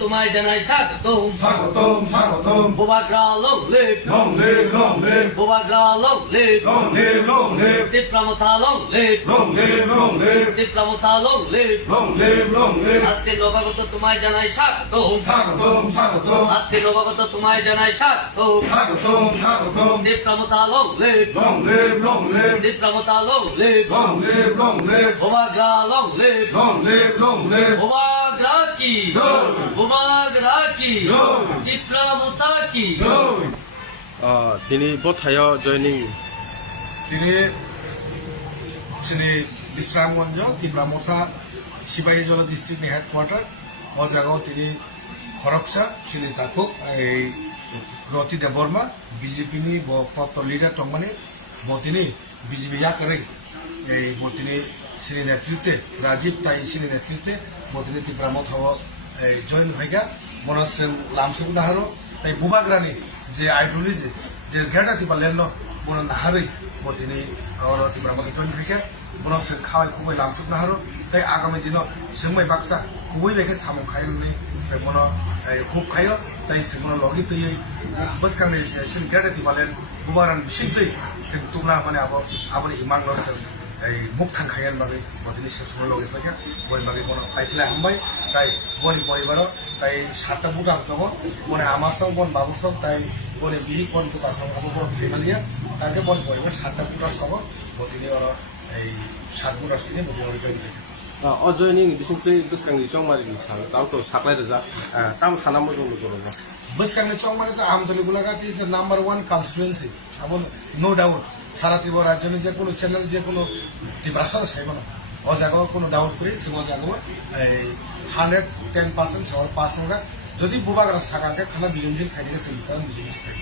তোমায় জানাই স্বাগতম স্বাগতম স্বাগতম Bubagra long live long live long live Bubagra long live long live long live Tipra Motha long live long live long live Tipra Motha long live long live long live আজকে নবাগত তোমায় জানাই স্বাগতম স্বাগতম স্বাগতম আজকে নবাগত তোমায় জানাই স্বাগতম স্বাগতম স্বাগতম Tipra Motha long live long live long live Tipra Motha long live long live long live Bubagra long live long live long live Bubagra কি জয় বোবাগ্রা কি জয় টিপ্রা মথা কি জয় তিনি বথায় জয়নিং তিনি বিশ্রামগঞ্জ ত্রিপুরা মথা সিপাহীজলা ডিস্ট্রিক্টनि हेडक्वार्टार ও জায়গাও তিনি খরকসা তিনি তাকে এই রতি দেববর্মা বিজেপিনি তত্ত্ব লিডার টংমানি তিনি বিজেপি ইয়াকারি এই তিনি শ্রী নেতৃত্বে রাজীব তাই শ্রী নেতৃত্বে তিনি ত্রিপুরা মথাও জয়েন হইগা মনসেন লামসুক নাহারো তাই বুবাগ্রানি যে আইডিওলজি যে গেটা ত্রিপুরা লেন বন নাহারি তিনি ত্রিপুরা মথা জয়েন হইগা মনসেন খাওয়াই খুবই লামসুক নাহারো তাই আগামী দিন সেমাই বাক্সা খুবই বেগে সামু খাইনি সে মনো খুব খাইও তাই সে মনো লগি তৈরি বসকাংনি সে গেটা ত্রিপুরা লেন বুবাগ্রান বিশুদ্ধ সে তুমরা মানে আবার ইমান লসেন এই মুখ থান খাইয়ান বাকি তিনি সে সময় লগে থাকে বই বাকি কোনো পাইপলাই হামবাই তাই বনি পরিবার তাই 7টা বুট আর দব বনে আমার সঙ্গ বন বাবু সঙ্গ তাই বনে বিহি কোন বুটা সঙ্গ আবু বড় ফেমালিয়া তাকে বন পরিবার 7টা বুটা সব তিনি এই 7 বুটা তিনি বনি জয়েন থাকে অজয়নিং বিসুংতে বসকাংনি চংমারিনি সাল তাওতো সাপ্লাই যা তাম সানামো দङ জরো বসকাংনি চংমারি তো আমদলি গুলাগাতি ইজ দ্য নাম্বার 1 কনস্টিটুয়েন্সি আবন নো ডাউট সারা ত্রিপুরা রাজ্যে যে কোনো চ্যানেল যে কোনো ত্রিপুরা সাইব না ও জায়গাও কোনো ডাউট করি সে জায়গাও এই 110% সবার পাস হোগা যদি বুবাগ্রা সাগাকে খানা বিজুমজি খাইলে সে কারণ বিজুমজি খাই